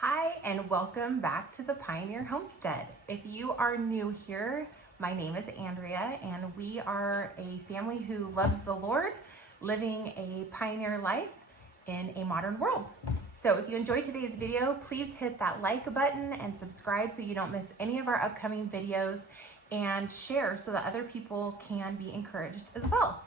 Hi, and welcome back to the Pioneer Homestead. If you are new here, my name is Andrea, and we are a family who loves the Lord, living a pioneer life in a modern world. So if you enjoyed today's video, please hit that like button and subscribe so you don't miss any of our upcoming videos, and share so that other people can be encouraged as well.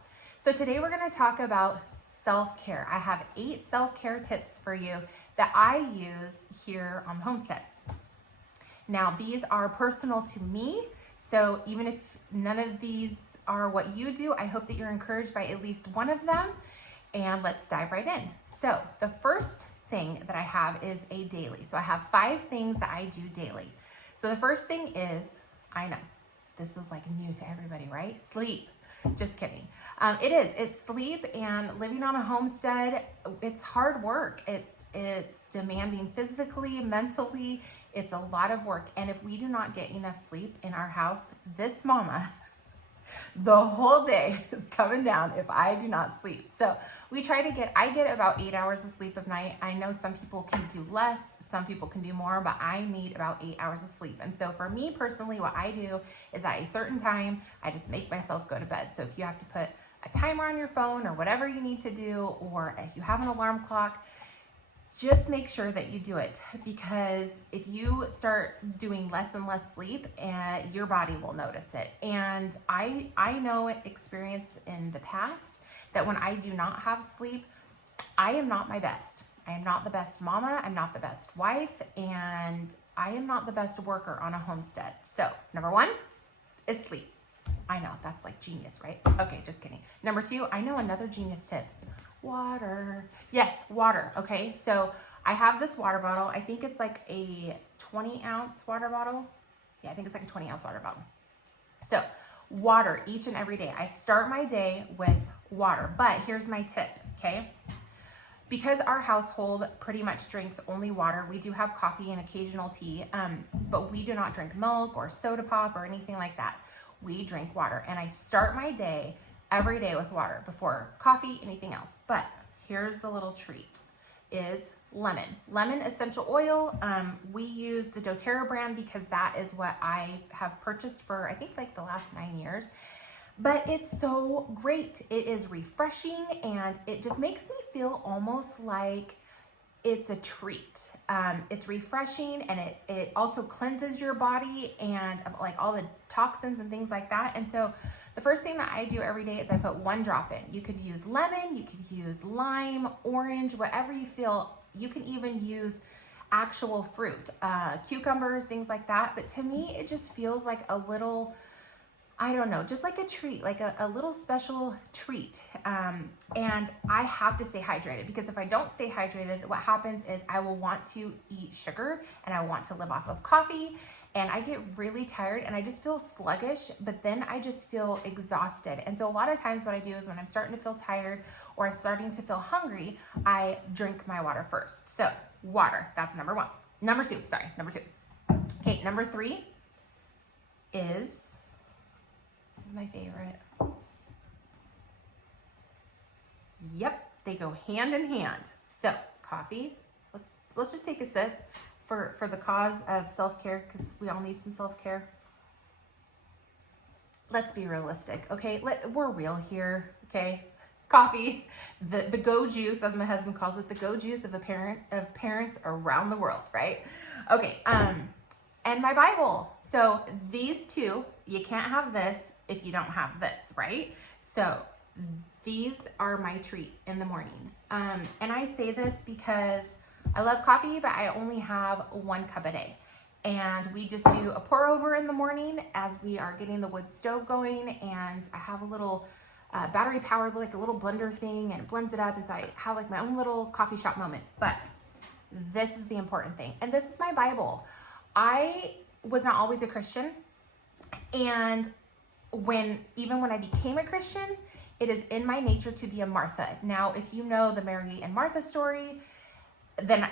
So today we're going to talk about self-care. I have 8 self-care tips for you that I use here on the homestead. Now, these are personal to me, so even if none of these are what you do, I hope that you're encouraged by at least one of them, and let's dive right in. So the first thing that I have is a daily. So I have 5 things that I do daily. So the first thing is, I know, this is like new to everybody, right? Sleep. Just kidding. It's sleep, and living on a homestead, it's hard work. It's demanding physically, mentally. It's a lot of work. And if we do not get enough sleep in our house, this mama, the whole day is coming down if I do not sleep. So I get about 8 hours of sleep a night. I know some people can do less, some people can do more, but I need about 8 hours of sleep. And so for me personally, what I do is at a certain time, I just make myself go to bed. So if you have to put a timer on your phone or whatever you need to do, or if you have an alarm clock, just make sure that you do it, because if you start doing less and less sleep, your body will notice it. And I know experience in the past that when I do not have sleep, I am not my best. I am not the best mama, I'm not the best wife, and I am not the best worker on a homestead. So number 1 is sleep. I know, that's like genius, right? Okay, just kidding. Number 2, I know another genius tip. Water. Yes, water. Okay, so I have this water bottle. I think it's like a 20-ounce water bottle. Yeah, I think it's like a 20-ounce water bottle. So water each and every day. I start my day with water, but here's my tip, okay? Because our household pretty much drinks only water, we do have coffee and occasional tea, but we do not drink milk or soda pop or anything like that. We drink water, and I start my day every day with water before coffee, anything else. But here's the little treat, is lemon essential oil. We use the doTERRA brand because that is what I have purchased for, I think, like the last 9 years. But it's so great. It is refreshing, and it just makes me feel almost like it's a treat. It's refreshing, and it also cleanses your body and like all the toxins and things like that. And so the first thing that I do every day is I put 1 drop in. You could use lemon, you could use lime, orange, whatever you feel. You can even use actual fruit, cucumbers, things like that. But to me, it just feels like a little, I don't know, just like a treat, like a little special treat. And I have to stay hydrated, because if I don't stay hydrated, what happens is I will want to eat sugar, and I want to live off of coffee, and I get really tired, and I just feel sluggish, but then I just feel exhausted. And so a lot of times what I do is when I'm starting to feel tired or I'm starting to feel hungry, I drink my water first. So water, that's number 2. Number 2. Okay, number 3 is, this is my favorite. Yep, they go hand in hand. So coffee, let's just take a sip for the cause of self-care, because we all need some self-care. Let's be realistic, okay? We're real here, okay? Coffee, the go juice, as my husband calls it, the go juice of parents around the world, right? Okay, and my Bible. So these 2, you can't have this if you don't have this, right? So these are my treat in the morning. And I say this because I love coffee, but I only have 1 cup a day. And we just do a pour over in the morning as we are getting the wood stove going. And I have a little battery powered, like a little blender thing, and it blends it up. And so I have like my own little coffee shop moment. But this is the important thing. And this is my Bible. I was not always a Christian. And even when I became a Christian, it is in my nature to be a Martha. Now, if you know the Mary and Martha story, then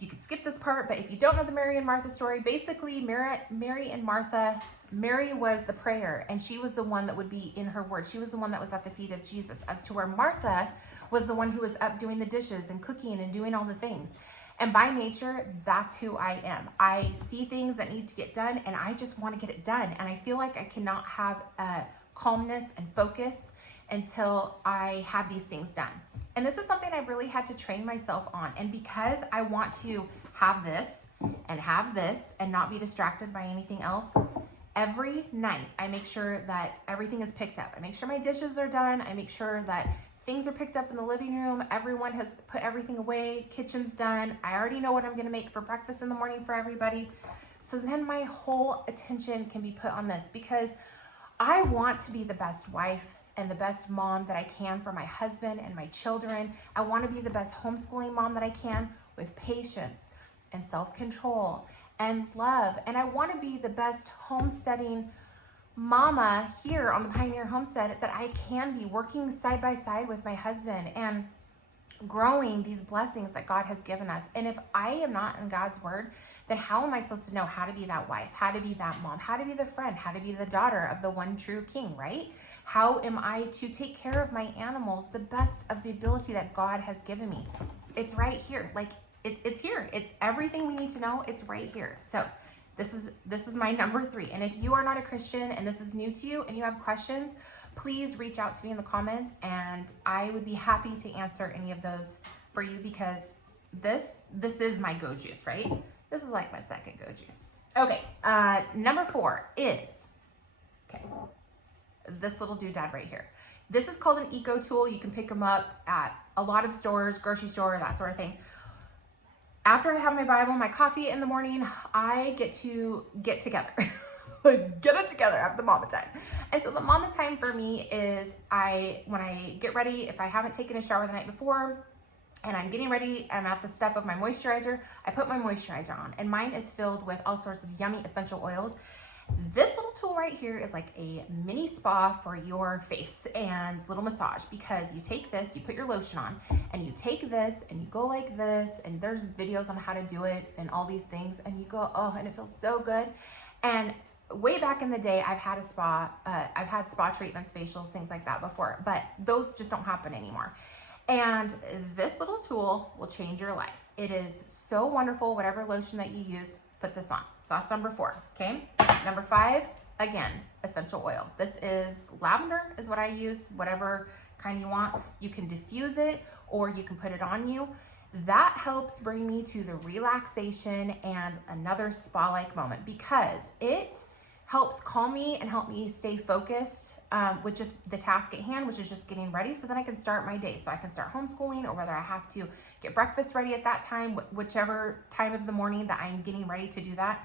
you could skip this part, but if you don't know the Mary and Martha story, basically Mary and Martha, Mary was the prayer, and she was the one that would be in her word. She was the one that was at the feet of Jesus, as to where Martha was the one who was up doing the dishes and cooking and doing all the things. And by nature, that's who I am. I see things that need to get done and I just want to get it done. And I feel like I cannot have calmness and focus until I have these things done. And this is something I've really had to train myself on. And because I want to have this and not be distracted by anything else, every night I make sure that everything is picked up. I make sure my dishes are done. I make sure that things are picked up in the living room. Everyone has put everything away. Kitchen's done. I already know what I'm gonna make for breakfast in the morning for everybody. So then my whole attention can be put on this because I want to be the best wife and the best mom that I can for my husband and my children. I want to be the best homeschooling mom that I can with patience and self-control and love. And I want to be the best homesteading mama here on the Pioneer Homestead that I can be, working side by side with my husband and growing these blessings that God has given us. And if I am not in God's word, then how am I supposed to know how to be that wife, how to be that mom, how to be the friend, how to be the daughter of the one true King, right? How am I to take care of my animals the best of the ability that God has given me? It's right here. Like it's here. It's everything we need to know. It's right here. So this is my number 3. And if you are not a Christian and this is new to you and you have questions, please reach out to me in the comments and I would be happy to answer any of those for you, because this is my go juice, right? This is like my second go juice. Okay, number 4 is, this little doodad right here. This is called an eco tool. You can pick them up at a lot of stores, grocery store, that sort of thing. After I have my Bible, my coffee in the morning, I get to get together. Get it together after the mama time. And so the mama time for me is when I get ready, if I haven't taken a shower the night before and I'm getting ready, I'm at the step of my moisturizer, I put my moisturizer on, and mine is filled with all sorts of yummy essential oils. This little tool right here is like a mini spa for your face and little massage, because you take this, you put your lotion on, and you take this and you go like this, and there's videos on how to do it and all these things, and you go, oh, and it feels so good. And way back in the day, I've had spa treatments, facials, things like that before, but those just don't happen anymore. And this little tool will change your life. It is so wonderful. Whatever lotion that you use, put this on. So that's number 4, okay? Number 5, again, essential oil. This is lavender is what I use, whatever kind you want. You can diffuse it or you can put it on you. That helps bring me to the relaxation and another spa-like moment, because it helps calm me and help me stay focused with just the task at hand, which is just getting ready, so then I can start my day. So I can start homeschooling, or whether I have to get breakfast ready at that time, whichever time of the morning that I'm getting ready to do that.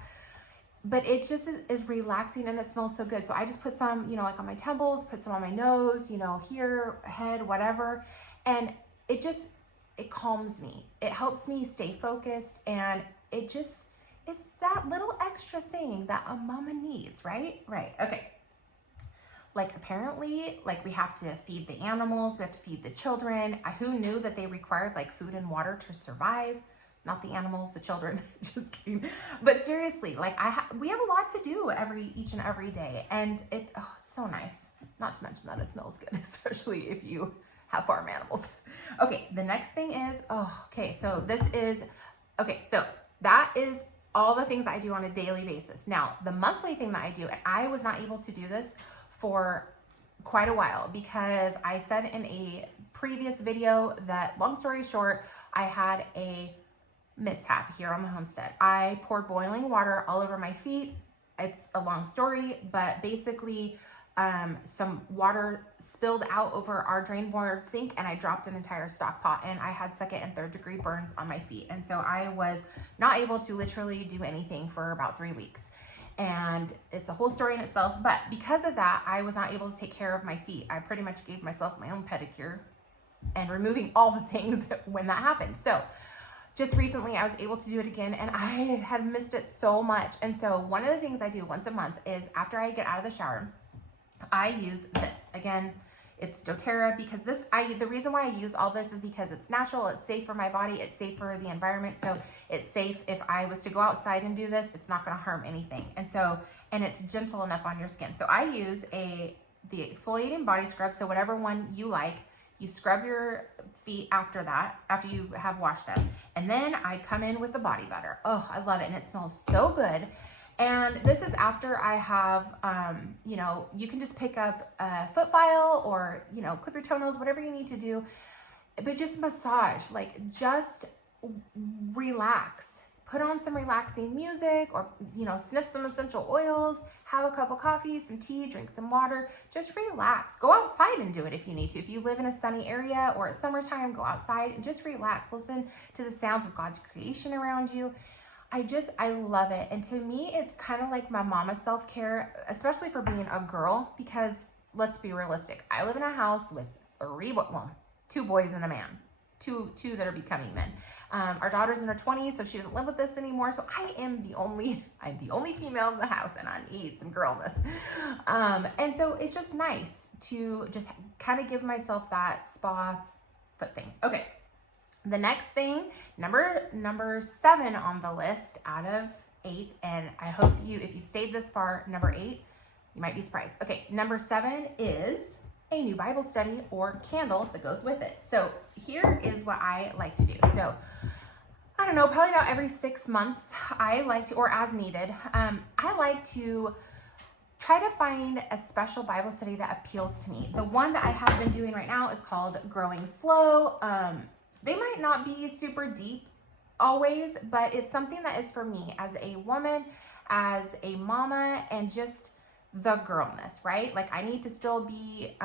But it's just is relaxing, and it smells so good. So I just put some, like on my temples, put some on my nose, here, head, whatever. And it calms me. It helps me stay focused, and it's that little extra thing that a mama needs, right? Right, okay. Like apparently, we have to feed the animals, we have to feed the children. Who knew that they required food and water to survive? Not the animals, the children, just kidding. But seriously, we have a lot to do each and every day, and it's so nice. Not to mention that it smells good, especially if you have farm animals. Okay, the next thing is, so that is all the things I do on a daily basis. Now, the monthly thing that I do, and I was not able to do this for quite a while, because I said in a previous video that, long story short, I had a mishap here on the homestead. I poured boiling water all over my feet. It's a long story, but basically some water spilled out over our drain board sink, and I dropped an entire stock pot, and I had 2nd and 3rd degree burns on my feet. And so I was not able to literally do anything for about 3 weeks. And it's a whole story in itself, but because of that, I was not able to take care of my feet. I pretty much gave myself my own pedicure and removing all the things when that happened. So just recently I was able to do it again, and I had missed it so much. And so one of the things I do once a month is, after I get out of the shower, I use this. Again, it's doTERRA, because the reason why I use all this is because it's natural, it's safe for my body, it's safe for the environment. So it's safe. If I was to go outside and do this, it's not going to harm anything. And it's gentle enough on your skin. So I use the exfoliating body scrub. So whatever one you like, You scrub your feet after that, after you have washed them. And then I come in with the body butter. Oh, I love it. And it smells so good. And this is after I have, you know, you can just pick up a foot file or, you know, clip your toenails, whatever you need to do, but just massage, like just relax. Put on some relaxing music or, you know, sniff some essential oils, have a cup of coffee, some tea, drink some water, just relax. Go outside and do it if you need to. If you live in a sunny area or it's summertime, go outside and just relax. Listen to the sounds of God's creation around you. I love it. And to me, it's kind of like my mama self-care, especially for being a girl, because let's be realistic. I live in a house with two boys and a man. Two that are becoming men. Our daughter's in her 20s, so she doesn't live with us anymore. So I'm the only female in the house, and I need some girlness. And so it's just nice to just kind of give myself that spa foot thing. Okay, the next thing, number 7 on the list out of 8, and I hope if you've stayed this far, number 8, you might be surprised. Okay, number 7 is a new Bible study or candle that goes with it. So here is what I like to do. So I don't know, probably about every 6 months, I like to, or as needed, I like to try to find a special Bible study that appeals to me. The one that I have been doing right now is called Growing Slow. They might not be super deep always, but it's something that is for me as a woman, as a mama, and just the girlness, right? Like I need to still be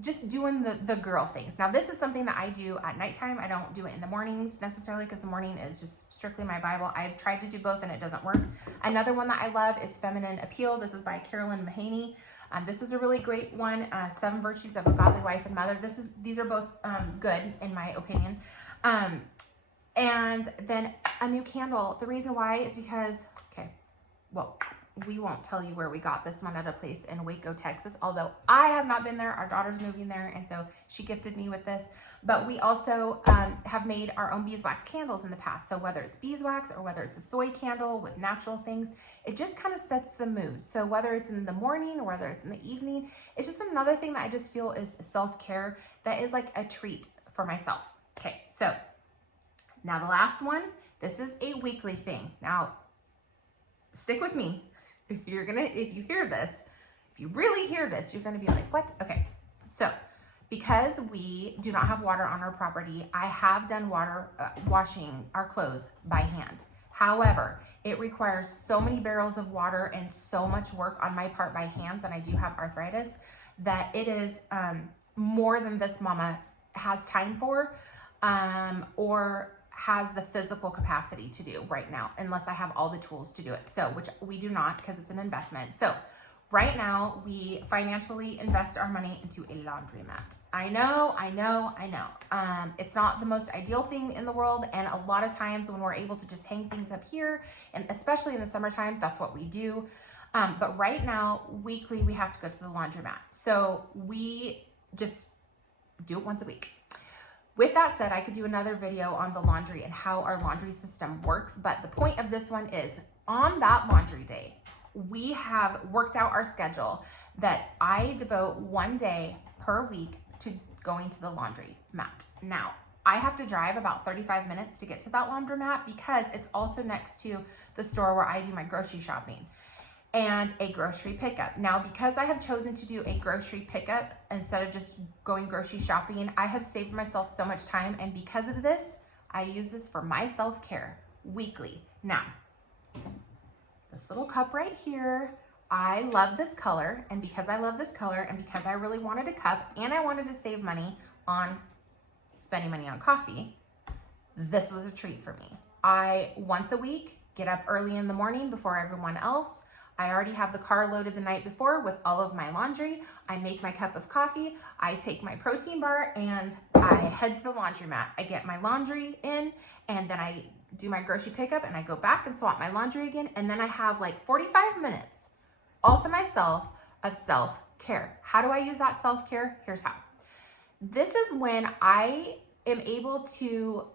just doing the girl things. Now this is something that I do at nighttime. I don't do it in the mornings necessarily because the morning is just strictly my Bible. I've tried to do both and it doesn't work. Another one that I love is Feminine Appeal. This is by Carolyn Mahaney. This is a really great one. 7 Virtues of a Godly Wife and Mother. These are both good in my opinion. And then a new candle. The reason why is because, we won't tell you where we got this one at a place in Waco, Texas, although I have not been there. Our daughter's moving there, and so she gifted me with this. But we also have made our own beeswax candles in the past. So whether it's beeswax or whether it's a soy candle with natural things, it just kind of sets the mood. So whether it's in the morning or whether it's in the evening, it's just another thing that I just feel is self-care that is like a treat for myself. Okay, so now the last one, this is a weekly thing. Now, stick with me. If you hear this, if you really hear this, you're gonna be like, what? Okay, so because we do not have water on our property, I have done washing our clothes by hand. However, it requires so many barrels of water and so much work on my part by hands, and I do have arthritis, that it is more than this mama has time for, or has the physical capacity to do right now, unless I have all the tools to do it. So, which we do not because it's an investment. So right now we financially invest our money into a laundromat. I know. It's not the most ideal thing in the world. And a lot of times when we're able to just hang things up here, and especially in the summertime, that's what we do. But right now, weekly, we have to go to the laundromat. So we just do it once a week. With that said, I could do another video on the laundry and how our laundry system works, but the point of this one is on that laundry day, we have worked out our schedule that I devote 1 day per week to going to the laundry mat. Now, I have to drive about 35 minutes to get to that laundromat because it's also next to the store where I do my grocery shopping and a grocery pickup. Now, because I have chosen to do a grocery pickup instead of just going grocery shopping, I have saved myself so much time. And because of this, I use this for my self-care weekly. Now, this little cup right here, I love this color. And because I love this color and because I really wanted a cup and I wanted to save money on spending money on coffee, this was a treat for me. I, once a week, get up early in the morning before everyone else. I already have the car loaded the night before with all of my laundry. I make my cup of coffee. I take my protein bar and I head to the laundromat. I get my laundry in and then I do my grocery pickup and I go back and swap my laundry again. And then I have like 45 minutes all to myself of self-care. How do I use that self-care? Here's how. This is when I am able to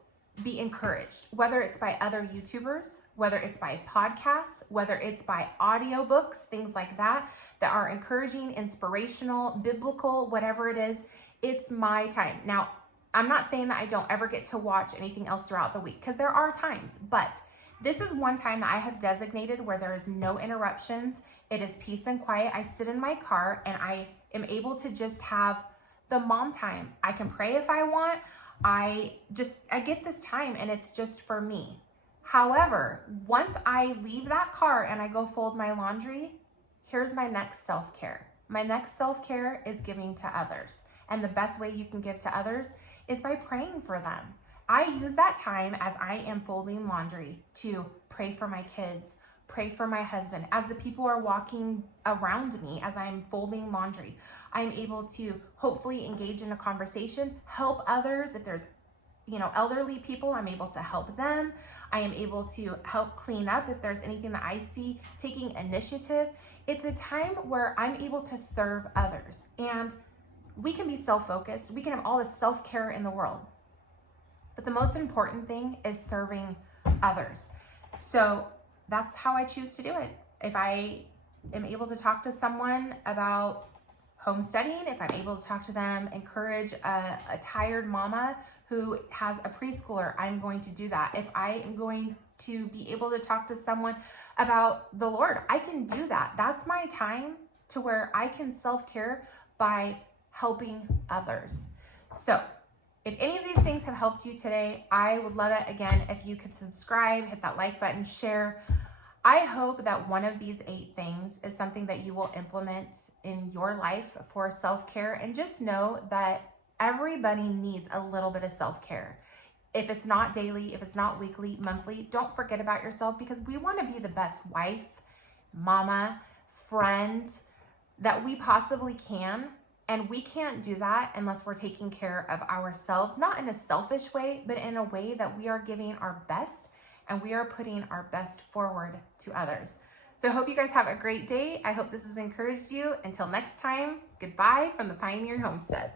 be encouraged, whether it's by other YouTubers, whether it's by podcasts, whether it's by audiobooks, things like that, that are encouraging, inspirational, biblical, whatever it is. It's my time. Now, I'm not saying that I don't ever get to watch anything else throughout the week, because there are times, but this is one time that I have designated where there is no interruptions. It is peace and quiet. I sit in my car and I am able to just have the mom time. I can pray if I want. I get this time and it's just for me. However, once I leave that car and I go fold my laundry, here's my next self-care. My next self-care is giving to others. And the best way you can give to others is by praying for them. I use that time as I am folding laundry to pray for my kids, pray for my husband. As the people are walking around me, as I'm folding laundry, I'm able to hopefully engage in a conversation, help others. If there's, elderly people, I'm able to help them. I am able to help clean up if there's anything that I see, taking initiative. It's a time where I'm able to serve others. And we can be self-focused. We can have all the self-care in the world. But the most important thing is serving others. So that's how I choose to do it. If I am able to talk to someone about homesteading, if I'm able to talk to them, encourage a tired mama who has a preschooler, I'm going to do that. If I am going to be able to talk to someone about the Lord, I can do that. That's my time to where I can self-care by helping others. So if any of these things have helped you today, I would love it, again, if you could subscribe, hit that like button, share. I hope that one of these 8 things is something that you will implement in your life for self-care. And just know that everybody needs a little bit of self-care. If it's not daily, if it's not weekly, monthly, don't forget about yourself, because we want to be the best wife, mama, friend that we possibly can. And we can't do that unless we're taking care of ourselves, not in a selfish way, but in a way that we are giving our best and we are putting our best forward to others. So I hope you guys have a great day. I hope this has encouraged you. Until next time, goodbye from the Pioneer Homestead.